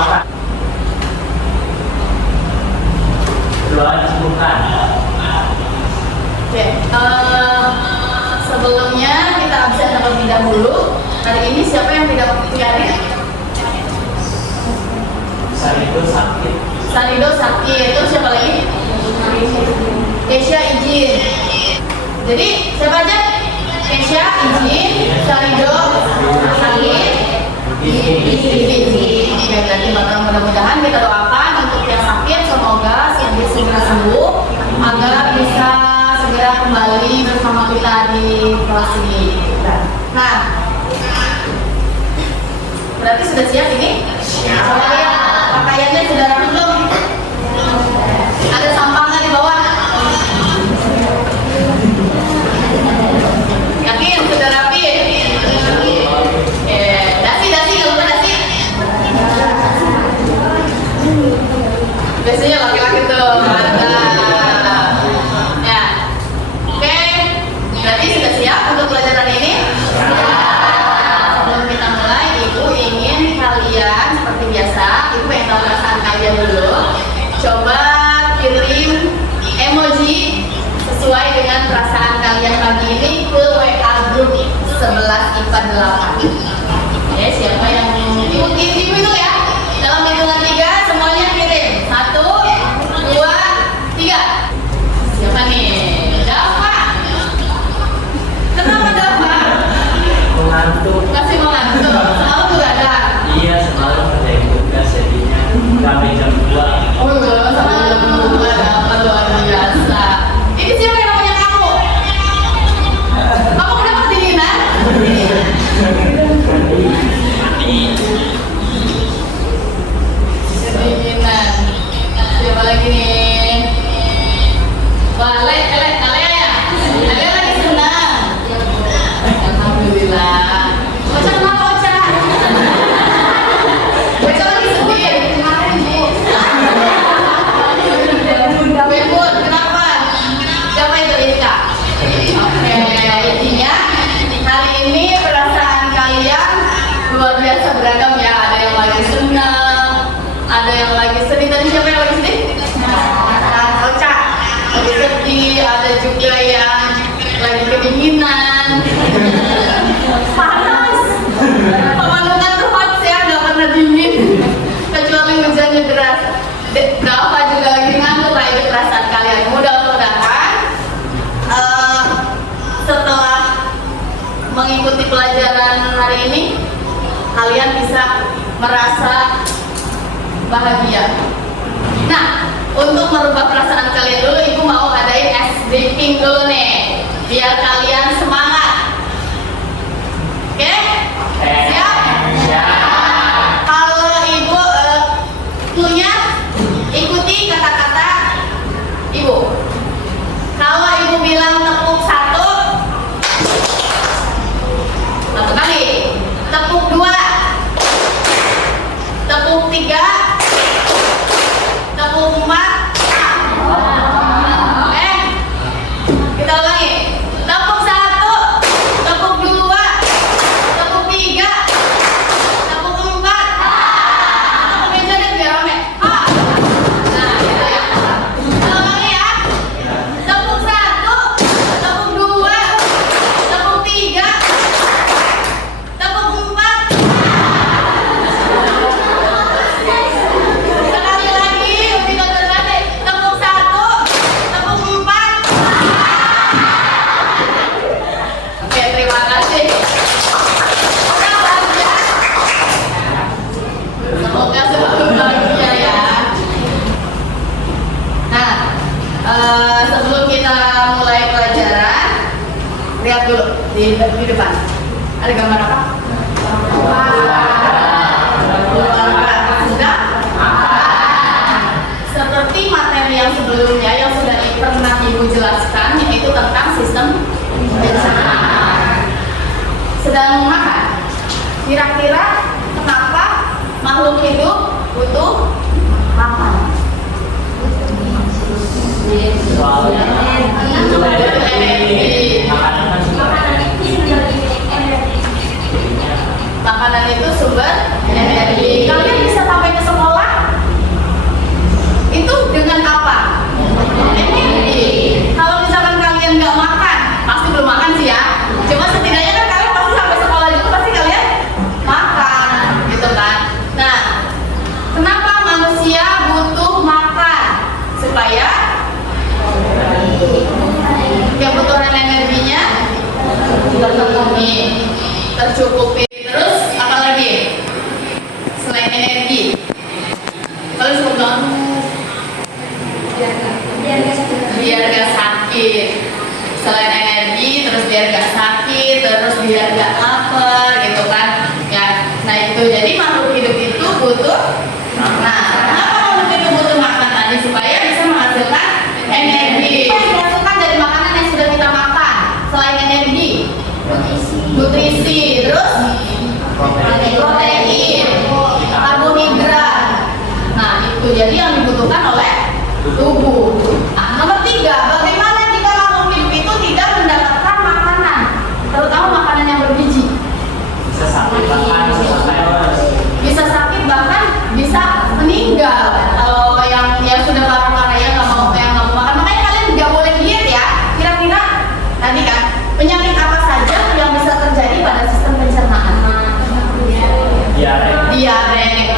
Oke, sebelumnya kita absen terlebih dahulu. Hari ini siapa yang tidak mengikuti? Sarido sakit. Terus siapa lagi? Kesha izin. Jadi siapa aja? Kesha izin, Sarido sakit, izin. Oke, berarti mudah-mudahan kita doakan untuk yang sakit semoga segera sembuh agar bisa segera kembali bersama kita di kelas ini. Nah, berarti sudah siap ini? Pakaiannya sudah rapi belum? Ada sampahnya di bawah? Yakin sudah rapi? Dasi, kalau lupa dasi. Biasanya laki-laki tuh. Ya, oke. Berarti sudah siap untuk pelajaran ini? Sebelum kita mulai, Ibu ingin kalian seperti biasa, Ibu yang tahu perasaan kalian dulu. Coba kirim emoji sesuai dengan perasaan kalian pagi ini ke WA grup 11 IPA 8. Oke, siapa yang Ibu itu ya? Dalam hitungan 3 semuanya kirim. 1, 2, 3. Siapa nih? Dava. Kenapa Dava? Mengantuk. Masih mengantuk. Selalu begadang. Iya, semalam ada yang tugas jadinya sampai jam 2. Oh iya, Dava luar biasa. Ini siapa yang namanya kamu? Kamu kenapa kedinginan? Kedinginan. Siapa lagi nih? Wah, Alea ya? Alea lagi senang. Alhamdulillah. Ocha kenapa Ocha? Ocha lagi sedih. Bebut, kenapa? Siapa itu Ika? Oke, intinya hari ini perasaan kalian luar biasa beragam ya. Ada yang lagi senang, ada yang lagi sedih. Tadi siapa yang lagi sedih? Ocha lagi sedih. Ada juga yang lagi kedinginan. Panas. Pemandangan tuh hot ya, nggak pernah dingin. Kecuali hujannya deras. Dava juga lagi ngantuk lah, itu perasaan kalian. Mudah-mudahan setelah mengikuti pelajaran hari ini kalian bisa merasa bahagia. Nah, untuk merubah perasaan kalian dulu, Ibu mau adain es briefing dulu nih, biar kalian semangat. Oke? Siap? Kalau Ibu punya ikuti kata-kata Ibu. Kalau Ibu bilang tepuk 1 kali, tepuk 2, tepuk 3, tepuk 4. Kita ulangi. Tepuk 1, tepuk 2, tepuk 3, tepuk 4. Tepuk meja deh biar rame. Nah, gitu ya. Kita ulangi ya. Tepuk 1, tepuk 2, tepuk 3, tepuk 4. Sekali lagi, lebih konsentrasi. Tepuk 1, tepuk 4. Oke, terima kasih. Semoga bahagia. Semoga selalu bahagia ya. Nah, sebelum kita mulai pelajaran, lihat dulu di depan. Ada gambar apa? Sudah? Seperti materi yang sebelumnya yang sudah pernah Ibu jelaskan, yaitu tentang sistem pencernaan. Sedang makan. Kira-kira kenapa makhluk hidup butuh makan? Soalnya energi. Makanan kan sumber energi. Makanan itu sumber energi. Kalian bisa sampai ke sekolah supaya kebutuhan energinya terpenuhi, tercukupi. Terus apa lagi selain energi? Kalau suka bilang biar gak sakit. Selain energi, terus biar gak sakit, terus biar gak lapar, gitu kan? Ya, nah itu jadi makhluk hidup itu butuh. Nah, kenapa makhluk hidup butuh makan tadi supaya bisa menghasilkan energi? Dihasilkan dari makanan yang sudah kita makan. Selain energi, nutrisi, terus protein, karbohidrat. Nah, itu jadi yang dibutuhkan oleh tubuh. Nah, nomor 3, bagaimana jika makhluk hidup itu tidak mendapatkan makanan, terutama makanan yang bergizi? Bisa sakit Bisa sakit, bahkan bisa meninggal. Kalau yang sudah parah-parah ya nggak mau makan. Makanya kalian nggak boleh diet ya. Kira-kira tadi kan penyakit apa saja yang bisa terjadi pada sistem pencernaan? Diare,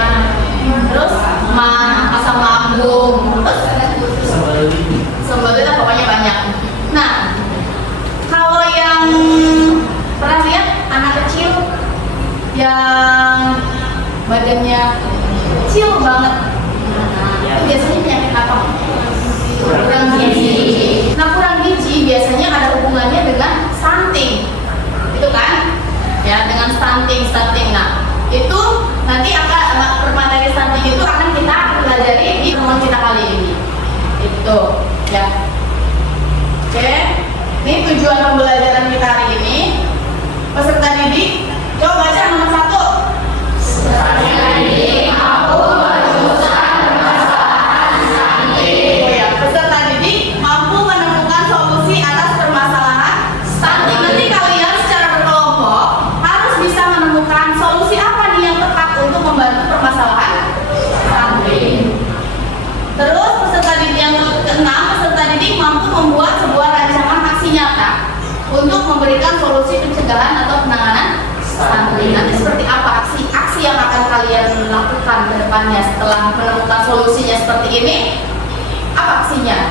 terus asam lambung, terus sembelit, pokoknya banyak. Nah, kalau yang pernah lihat anak kecil yang badannya kecil banget, itu biasanya penyakit apa? Kurang gizi. Nah, kurang gizi biasanya ada hubungannya dengan stunting, itu kan? Ya, dengan stunting. Nah, itu nanti akan materi stunting itu akan kita pelajari di pertemuan kita kali ini. Itu, ya. Oke, ini tujuan pembelajaran kita hari ini. Peserta didik, coba baca nomor 1. Peserta didik mampu menemukan solusi atas permasalahan stunting. Nanti kalian secara berkelompok harus bisa menemukan solusi apa nih yang tepat untuk membantu permasalahan stunting. Terus peserta didik yang ke-6, peserta didik mampu membuat sebuah rancangan aksi nyata untuk memberikan solusi pencegahan atau penanganan stunting. Nanti seperti apa aksi yang akan kalian lakukan ke depannya setelah menemukan solusinya seperti ini? Apa aksinya?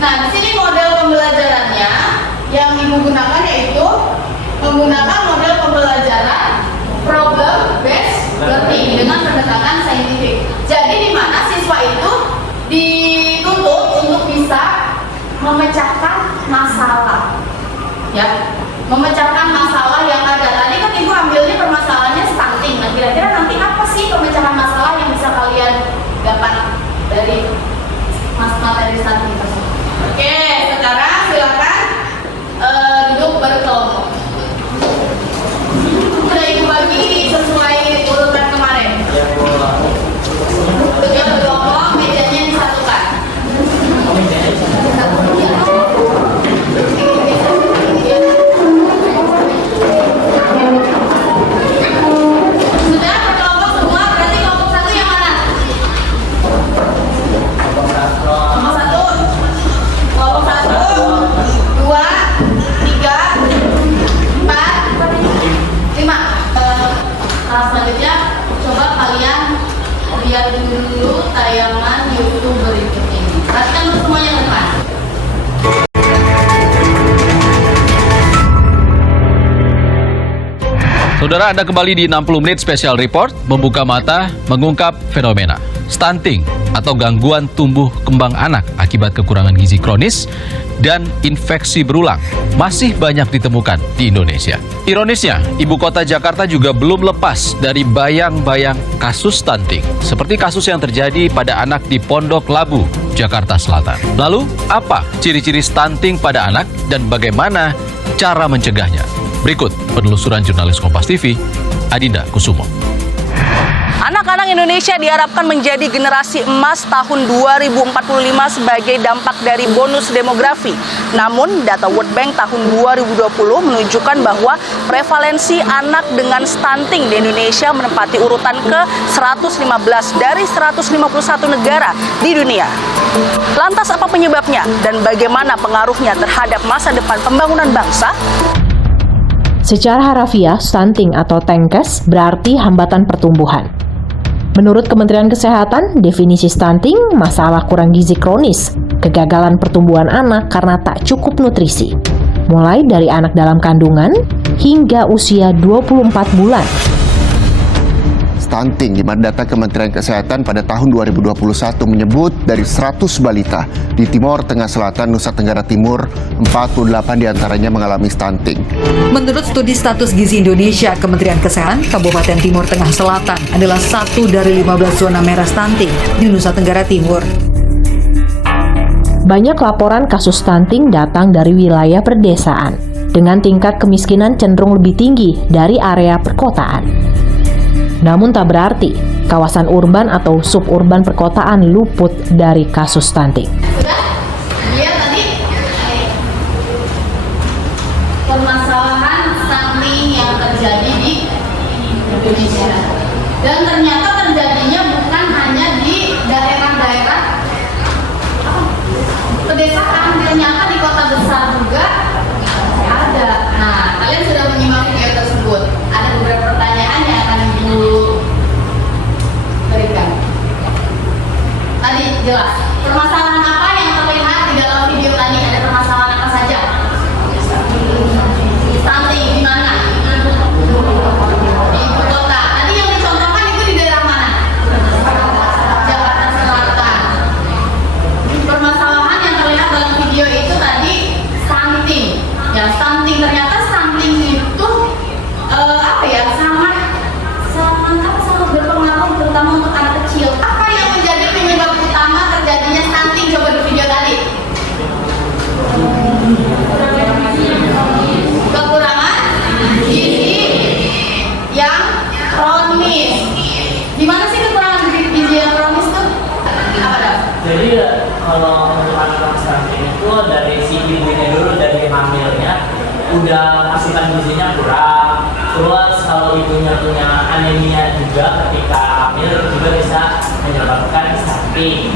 Nah, di sini model pembelajarannya yang ibu gunakan yaitu menggunakan model pembelajaran problem based learning dengan pendekatan saintifik. Jadi di mana siswa itu dituntut untuk bisa memecahkan masalah, ya, memecahkan masalah yang ada. Tadi kan ibu ambilnya permasalahannya stunting. Nah, kira-kira nanti apa sih pemecahan masalah yang bisa kalian dapat dari materi stunting tersebut? Oke, sekarang silakan duduk berkelompok. Sudah ibu bagi sesuai urutan kemarin. Duduk berkelompok, mejanya disatukan. Sudah berkelompok semua, berarti kelompok 1 yang mana? Kelompok 1. Kelompok 1, 2, 3, 4, 5. Selanjutnya coba kalian lihat dulu tayangan YouTube berikut ini. Perhatikan dulu semuanya ke depan. Saudara, Anda kembali di 60 Menit Special Report, membuka mata, mengungkap fenomena stunting atau gangguan tumbuh kembang anak akibat kekurangan gizi kronis dan infeksi berulang masih banyak ditemukan di Indonesia. Ironisnya, ibu kota Jakarta juga belum lepas dari bayang-bayang kasus stunting, seperti kasus yang terjadi pada anak di Pondok Labu, Jakarta Selatan. Lalu, apa ciri-ciri stunting pada anak dan bagaimana cara mencegahnya? Berikut penelusuran jurnalis Kompas TV, Adinda Kusumo. Anak-anak Indonesia diharapkan menjadi generasi emas tahun 2045 sebagai dampak dari bonus demografi. Namun, data World Bank tahun 2020 menunjukkan bahwa prevalensi anak dengan stunting di Indonesia menempati urutan ke-115 dari 151 negara di dunia. Lantas apa penyebabnya dan bagaimana pengaruhnya terhadap masa depan pembangunan bangsa? Secara harafiah, stunting atau tengkes berarti hambatan pertumbuhan. Menurut Kementerian Kesehatan, definisi stunting masalah kurang gizi kronis, kegagalan pertumbuhan anak karena tak cukup nutrisi, mulai dari anak dalam kandungan hingga usia 24 bulan. Stunting, di mana data Kementerian Kesehatan pada tahun 2021 menyebut dari 100 balita di Timor Tengah Selatan, Nusa Tenggara Timur, 48 diantaranya mengalami stunting. Menurut studi status gizi Indonesia, Kementerian Kesehatan, Kabupaten Timur Tengah Selatan adalah satu dari 15 zona merah stunting di Nusa Tenggara Timur. Banyak laporan kasus stunting datang dari wilayah perdesaan, dengan tingkat kemiskinan cenderung lebih tinggi dari area perkotaan. Namun tak berarti kawasan urban atau suburban perkotaan luput dari kasus stunting. Sudah? Dia tadi permasalahan stunting yang terjadi di Indonesia. Dan ternyata terjadinya bukan hanya di daerah-daerah pedesaan, ternyata di kota besar juga ada. Nah, kalian sudah menyimak video tersebut. Ada beberapa pertanyaan yang akan Ibu berikan. Tadi jelas. Permasalahan apa yang terlihat di dalam video tadi? Ada permasalahan apa saja? Stunting di mana? Di ibu kota. Tadi yang dicontohkan itu di daerah mana? Jakarta Selatan. Permasalahan yang terlihat dalam video itu tadi stunting. Ya, stunting, ternyata stunting itu sangat berpengaruh terutama untuk anak kecil. Apa yang menjadi penyebab utama terjadinya stunting? Coba di video tadi. Kekurangan gizi yang kronis. Gimana sih kekurangan gizi yang kronis tuh? Apa dah? Jadi kalau untuk anak stunting itu dari si ibunya dulu, dari hamilnya udah asupan gizinya kurang. Terus kalau ibunya punya anemia juga ketika hamil juga bisa menyebabkan stunting.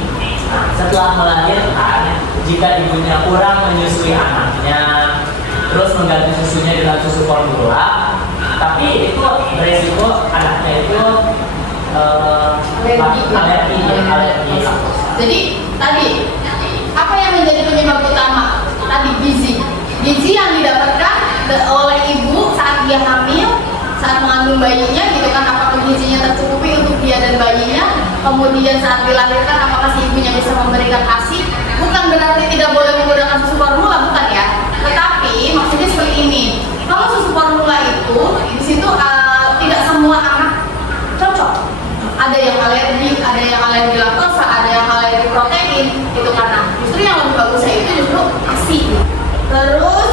Nah, setelah melahirkan, jika ibunya kurang menyusui anaknya, terus mengganti susunya dengan susu formula, tapi itu beresiko anaknya itu alergi laktosa. Jadi tadi apa yang menjadi penyebab utama? Tadi gizi yang didapatkan oleh ibu saat dia hamil, saat mengandung bayinya, gitu kan, apakah gizinya tercukupi untuk dia dan bayinya. Kemudian saat dilahirkan, apakah si ibunya bisa memberikan ASI? Bukan berarti tidak boleh menggunakan susu formula, bukan ya, tetapi maksudnya seperti ini. Kalau susu formula itu di situ tidak semua anak cocok. Ada yang alergi laktosa, ada yang alergi protein, itu karena justru yang lebih bagusnya itu justru ASI. Terus,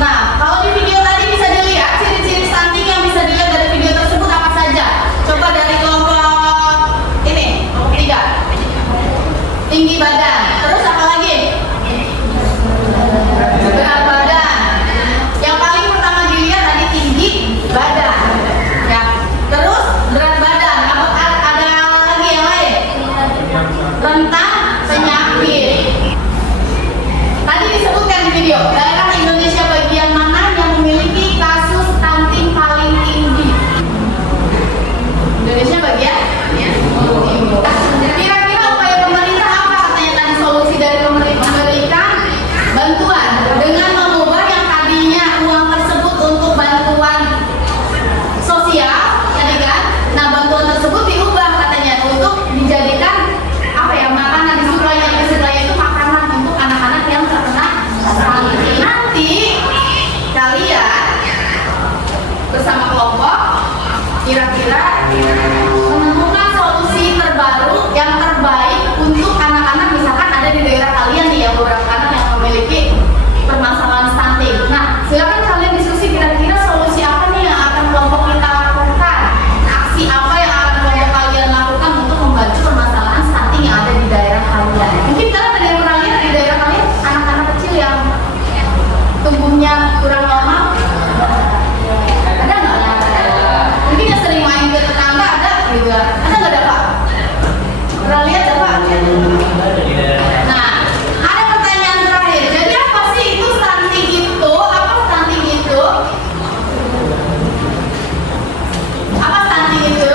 nah kalau di video tadi bisa dilihat ciri-ciri stunting yang bisa dilihat dari video tersebut apa saja? Coba dari kelompok ini, kelompok 3. Tinggi badan. Terus apa lagi? Berat badan. Yang paling pertama dilihat tadi tinggi badan. Ya. Terus berat badan. Ada lagi yang lain? Rentan penyakit. Tadi disebutkan di video, daerah Indonesia bagian mana yang memiliki kasus stunting paling tinggi? Indonesia bagian? Kira-kira upaya pemerintah apa katanya tadi solusi dari pemerintah? Memberikan bantuan dengan mengubah yang tadinya uang tersebut untuk bantuan sosial, tadi kan? Nah, bantuan tersebut diubah katanya untuk dijadikan apa ya, makanan, disuplai itu makanan untuk anak-anak yang terkena stunting. Nanti kalian bersama kelompok kira-kira menemukan solusi terbaru yang terbaik untuk anak-anak misalkan ada di daerah kalian nih yang beberapa anak yang memiliki permasalahan stunting. Nah, silakan kalian diskusi kira-kira solusi apa nih yang akan kelompok kita lakukan, aksi apa yang akan kelompok kalian lakukan untuk membantu permasalahan stunting yang ada di daerah kalian. Mungkin kalian ada yang pernah lihat di daerah kalian anak-anak kecil yang tumbuhnya kurang normal? Ada nggak? Mungkin yang sering main ke tetangga ada juga. Ada nggak, ada Pak? Pernah lihat ya Pak? Nah, ada pertanyaan terakhir. Jadi apa sih itu stunting itu? Apa stunting itu? Apa stunting itu?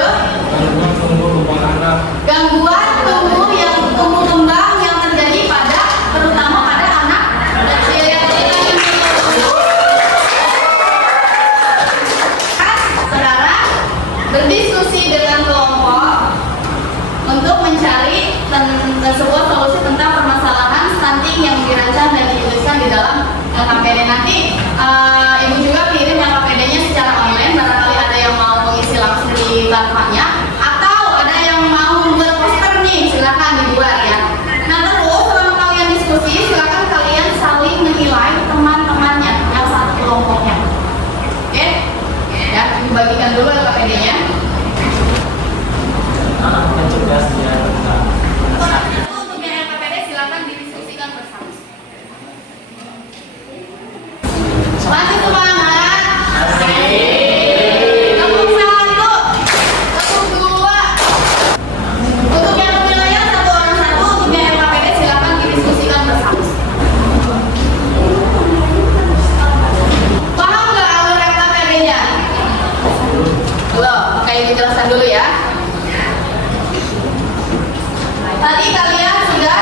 Tadi kalian sudah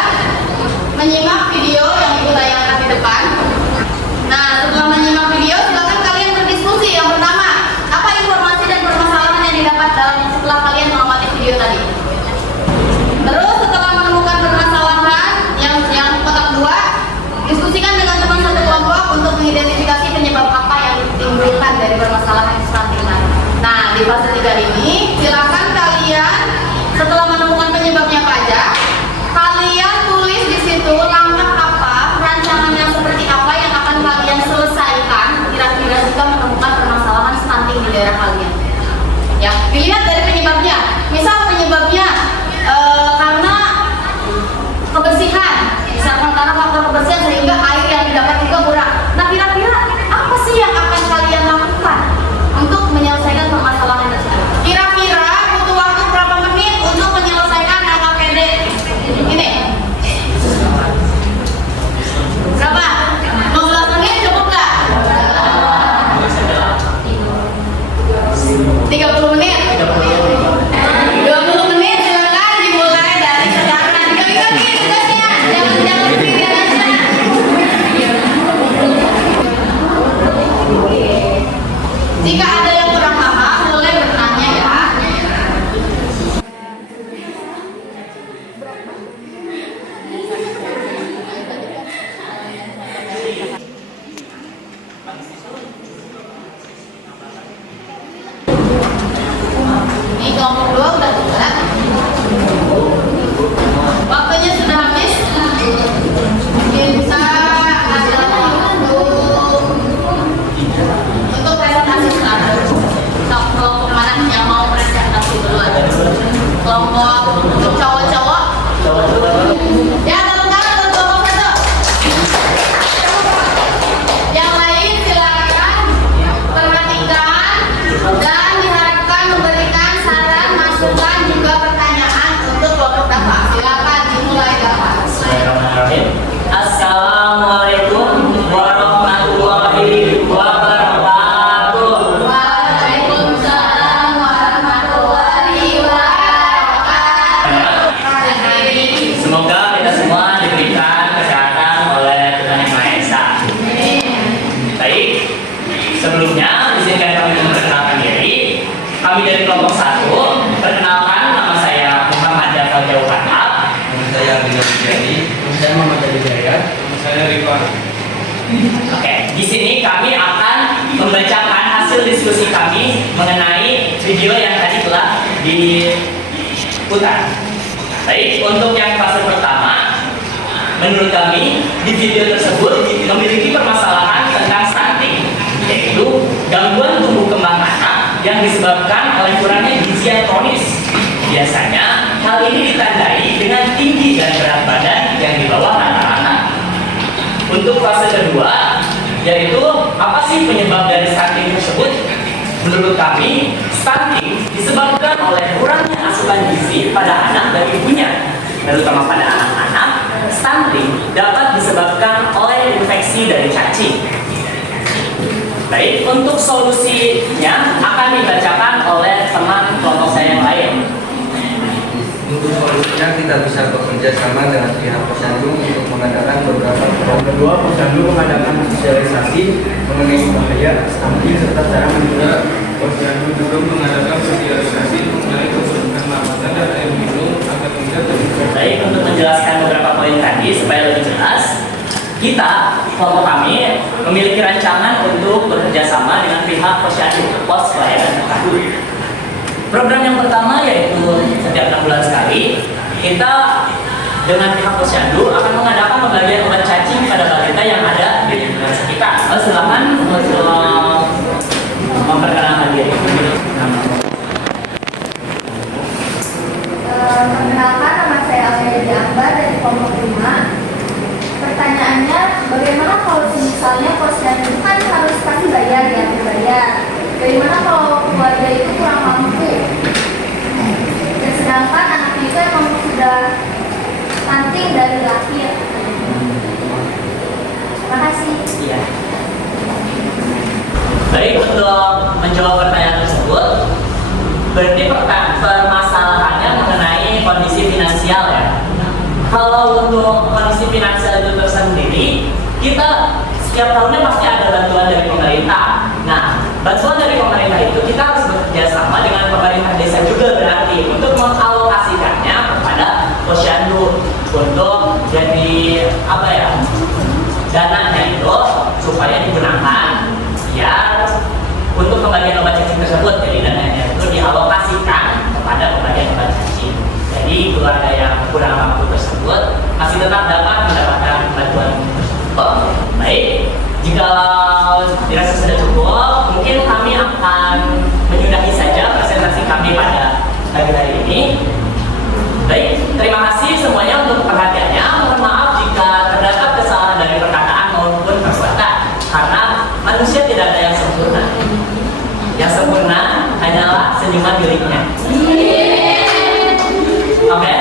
menyimak video yang Ibu tayangkan di depan. Nah, setelah menyimak video, silakan kalian berdiskusi. Yang pertama, apa informasi dan permasalahan yang didapat setelah kalian mengamati video tadi? Terus setelah menemukan permasalahan yang kotak 2, diskusikan dengan teman satu kelompok untuk mengidentifikasi penyebab apa yang ditimbulkan dari permasalahan stunting. Nah, di fase 3 ini, silakan kalian setelah menemukan penyebabnya apa aja, kalian tulis di situ langkah apa, rancangan yang seperti apa yang akan kalian selesaikan kira-kira jika menemukan permasalahan stunting di daerah kalian. Ya, dilihat dari penyebabnya. Misal penyebabnya karena kebersihan, misalkan karena faktor kebersihan sehingga air yang didapat juga kurang. Nah, kira-kira apa sih yang akan kalian lakukan untuk menyelesaikan permasalahan tersebut? Kira-kira butuh waktu berapa menit untuk menyelesaikan LKPD ini? Berapa? 15 menit cukup nggak? 30 menit? 20 menit silakan dimulai dari sekarang. Dikali-kali tugasnya, jangan sendirian aja. Jika ada yang kurang paham, boleh bertanya ya. Ini kelompok 2 udah juga. Waktunya sudah habis. Kita adalah untuk presentasi sekarang. Kelompok mana yang mau presentasi duluan? Kelompok cowok-cowok. Ya, tepuk tangan untuk kelompok 1. Yang lain silakan perhatikan dan diharapkan memberikan saran, masukan, juga pertanyaan untuk kelompok dapat. Silakan dimulai dapat. Assalamualaikum warahmatullahi wabarakatuh. Waalaikumsalam warahmatullahi wabarakatuh. Semoga kita semua diberikan kesehatan oleh Tuhan Yang Maha Esa. Baik, sebelumnya izinkan kami memperkenalkan diri. Kami dari kelompok 1. Perkenalkan, nama saya Muhammad Jafar Jauh Fatah. Saya Rizal Wijadi. Saya Muhammad Jali Jaya. Saya Rifan. Oke, di sini kami akan membacakan hasil diskusi kami mengenai video yang tadi telah diputar. Baik, untuk yang fase pertama, menurut kami di video tersebut memiliki permasalahan tentang stunting, yaitu gangguan tumbuh kembang anak yang disebabkan oleh kurangnya gizi yang kronis. Biasanya hal ini ditandai dengan tinggi dan berat badan yang di bawah rata-rata. Untuk fase kedua, yaitu apa sih penyebab dari stunting tersebut? Menurut kami, stunting disebabkan oleh kurangnya asupan gizi pada anak dan ibunya, terutama pada anak-anak. Stunting dapat disebabkan oleh infeksi dari cacing. Baik, untuk solusinya akan dibacakan oleh teman kelompok saya yang lain. Untuk solusinya kita bisa bekerja sama dengan pihak Posyandu untuk mengadakan beberapa program. Kedua, Posyandu mengadakan sosialisasi mengenai bahaya stunting serta cara mencegah. Posyandu juga mengadakan sosialisasi mengenai kebutuhan lamatan dan air minum agar tidak terjadi. Baik, untuk menjelaskan beberapa poin tadi supaya lebih jelas, kita, kelompok kami, memiliki rancangan untuk bekerja sama dengan pihak Posyandu, Pos Pelayanan Terpadu. Program yang pertama yaitu setiap 6 bulan sekali, kita dengan pihak Posyandu akan mengadakan pembagian obat cacing pada balita yang ada di lingkungan sekitar. Silakan memperkenalkan diri. Perkenalkan, nama saya Almeida Akbar dari kelompok 5. Pertanyaannya, bagaimana kalau misalnya Posyandu kan harus pasti bayar ya, dibayar. Bagaimana kalau keluarga itu kurang mampu? Dan sedangkan anaknya itu emang sudah stunting dari lahir. Terima kasih. Iya. Baik, untuk menjawab pertanyaan tersebut, berarti permasalahannya mengenai kondisi finansial ya. setiap tahunnya pasti ada bantuan dari pemerintah. Nah, bantuan dari pemerintah itu kita harus bekerja sama dengan pemerintah desa juga berarti untuk mengalokasikannya kepada posyandu untuk jadi apa ya, dananya itu supaya digunakan biar untuk pembagian obat cacing tersebut. Jadi dananya itu dialokasikan kepada pembagian obat cacing. Jadi keluarga yang kurang mampu tersebut masih tetap dapat mendapatkan bantuan tersebut. Baik, jika dirasa sudah cukup, mungkin kami akan menyudahi saja presentasi kami pada pagi hari ini. Baik, terima kasih semuanya untuk perhatiannya. Mohon maaf jika terdapat kesalahan dari perkataan maupun perbuatan, karena manusia tidak ada yang sempurna. Yang sempurna hanyalah senyuman dirinya. Oke,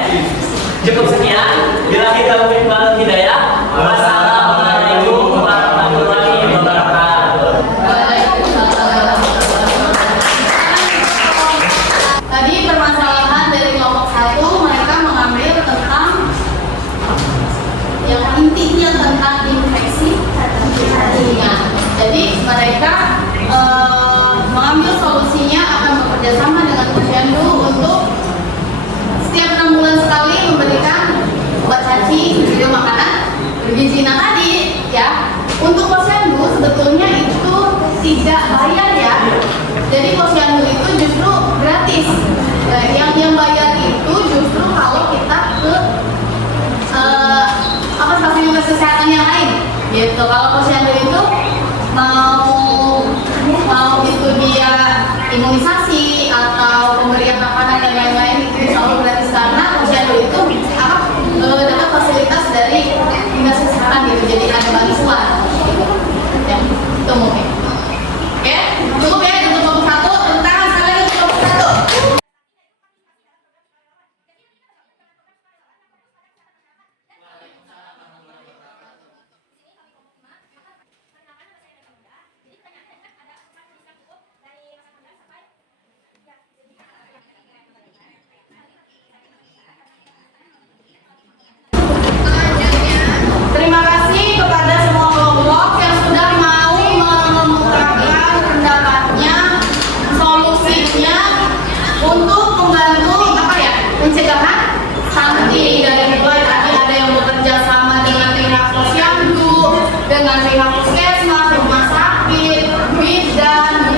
cukup sekian. Bila kita wal hidayah. Wassalamualaikum warahmatullahi wabarakatuh. Tadi permasalahan dari kelompok 1, mereka mengambil tentang yang intinya tentang infeksi ringan. Jadi mereka mengambil solusinya akan bekerja sama dengan posyandu untuk setiap 6 bulan sekali memberikan obat cacing, juga makanan bergizi. Nah tadi ya, untuk posyandu sebetulnya itu tidak bayar ya. Jadi posyandu itu justru gratis. Yang bayar itu justru kalau kita ke fasilitas kesehatan yang lain. Gitu. Kalau posyandu itu mau itu dia imunisasi atau pemberian makanan dan lain-lain itu selalu gratis, karena posyandu itu dapat fasilitas dari dinas kesehatan gitu, jadi ada bantuan gitu. Ya, itu mungkin. Oke, cukup ya untuk kelompok 1. Tepuk tangan sekali lagi untuk kelompok 1. Terima kasih kepada semua kelompok yang sudah mau mengemukakan pendapatnya, solusinya untuk membantu pencegahan stunting. Dari mulai tadi ada yang bekerja sama dengan pihak posyandu, dengan pihak puskesmas, rumah sakit, bidan,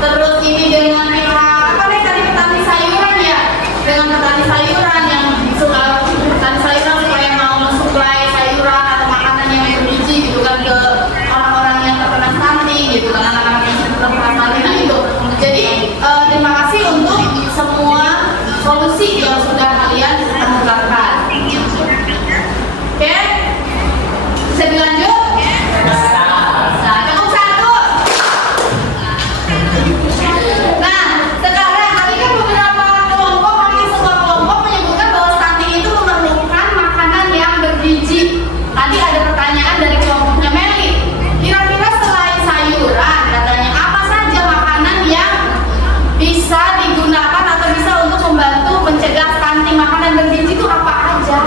terus ini dengan pihak tadi petani sayuran ya, dengan petani sayuran yang suka petani sayuran supaya mau mensuplai sayuran atau makanan yang bergizi gitu kan ke orang-orang yang terkena stunting gitu kan, anak-anak yang terkena stunting. Nah itu, jadi terima kasih untuk semua solusi yang sudah kalian kemukakan. Oke, bisa dilanjut? Nah, cukup 1. Nah, sekarang tadi kan beberapa kelompok, hampir semua kelompok menyebutkan bahwa stunting itu memerlukan makanan yang bergizi. Tadi ada pertanyaan dari kelompoknya Meli. Kira-kira selain sayuran, katanya apa saja makanan yang bisa digunakan atau bisa untuk membantu mencegah stunting? Makanan bergizi itu apa aja?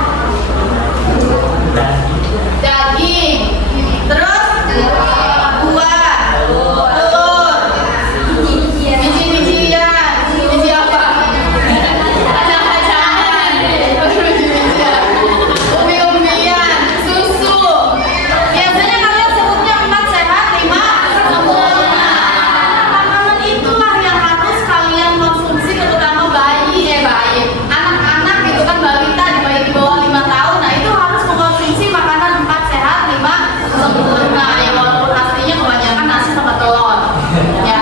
Daging, terus buah, telur, biji-bijian, biji apa? Kacang-kacangan, biji-bijian, umbi-umbian, susu. Biasanya kalian sebutnya 4 sehat, 5 sempurna. Makanan itulah yang harus kalian konsumsi, terutama anak-anak gitu kan, balita di bawah 5 tahun. Nah itu harus mengkonsumsi makanan 4 sehat, 5 sempurna. Ya walaupun aslinya kebanyakan nasi sama telur. Ya,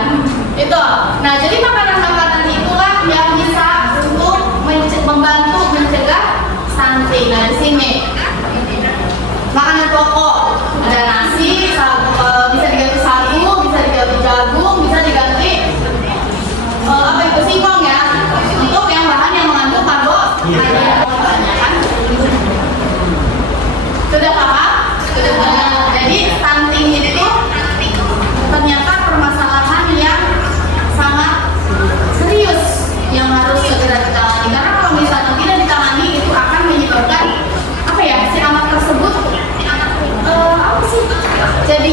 itu. Nah jadi makanan-makanan itulah yang bisa untuk membantu mencegah stunting. Nah di sini makanan pokok ada nasi, bisa diganti sagu, bisa diganti jagung, bisa diganti singkong ya, untuk yang bahan yang mengandung karbohidrat. Sudah paham? Sudah paham. Jadi stunting itu ternyata permasalahan yang sangat serius yang harus segera ditangani, karena kalau misalnya tidak ditangani itu akan menyebabkan si anak tersebut jadi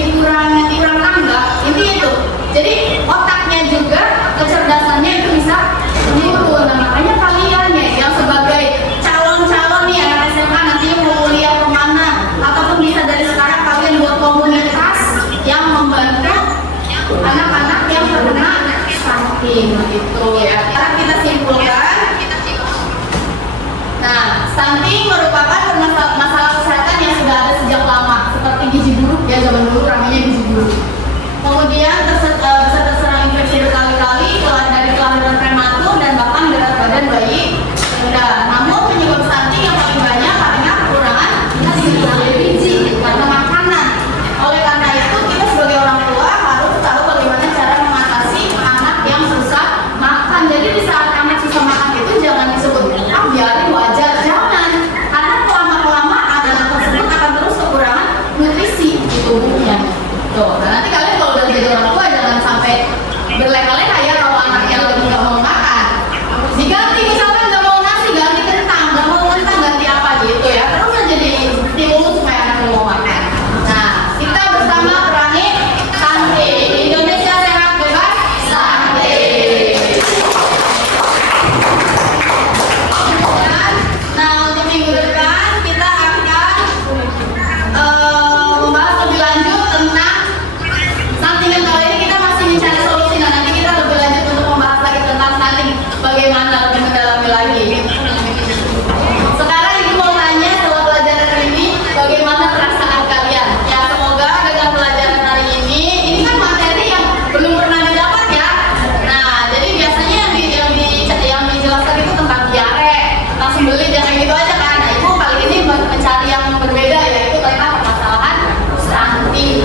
sembelit yang kayak gitu aja kan. Nah, Ibu kali ini mencari yang berbeda, yaitu tentang permasalahan stunting.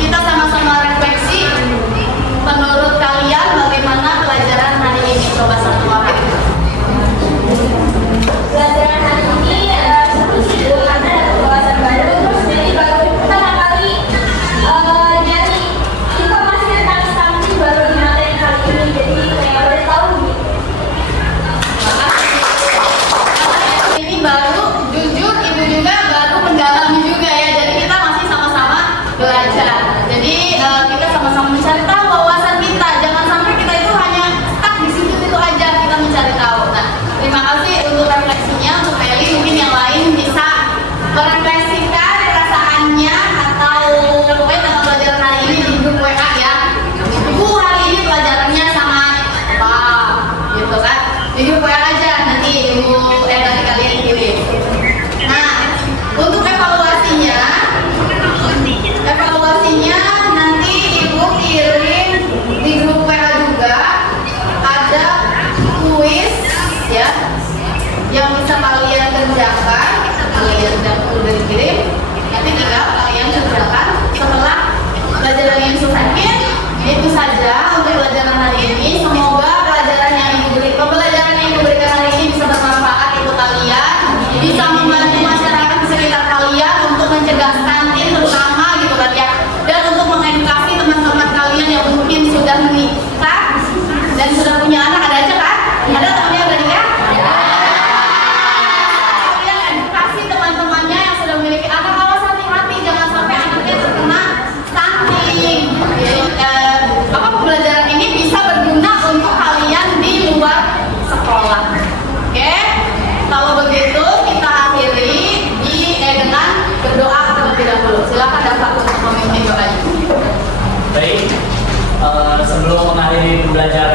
Kita sama-sama refleksi, menurut kalian bagaimana pelajaran hari ini? Coba satu orang. Pelajaran hari ini seru sih karena ada wawasan baru, terus jadi baru pertama kali nyari informasi tentang stunting baru di materi kali ini, jadi kayak baru tahu gitu. Ini baru, jujur Ibu juga baru mendalami juga ya. Jadi kita masih sama-sama belajar. Jadi kita sama-sama mencari tahu wawasan kita. Jangan sampai kita itu hanya stuck di situ aja, kita mencari tahu. Nah, terima kasih untuk refleksinya. Untuk Meli, mungkin yang lain bisa merefleksikan perasaannya atau pokoknya dalam pelajaran hari ini di grup WA ya. Ibu hari ini pelajarannya sama apa gitu kan? Di grup WA aja nanti Ibu nanti kalian kirim. Nah, untuk evaluasinya nanti Ibu kirim di grup WA juga ada kuis ya yang bisa kalian kerjakan. Kalian udah dikirim, nanti tinggal kalian kerjakan setelah pelajaran yang selesai. Itu saja untuk pelajaran hari ini. Semoga pembelajaran yang Ibu berikan hari ini bisa bermanfaat untuk kalian, bisa membantu masyarakat di sekitar kalian untuk mencegah stunting terutama gitu kan ya, dan untuk mengedukasi teman-teman kalian yang mungkin sudah menikah dan sudah punya anak. Ada aja kan? Ada temannya yang udah nikah? Kalian edukasi teman-temannya yang sudah memiliki anak, awas hati-hati jangan sampai anaknya terkena stunting. Pembelajaran ini bisa berguna untuk kalian di luar sekolah. Oke? Kalau begitu kita akhiri dengan berdoa terlebih dahulu. Silakan dapat untuk memimpin doanya. Baik, sebelum mengakhiri pembelajaran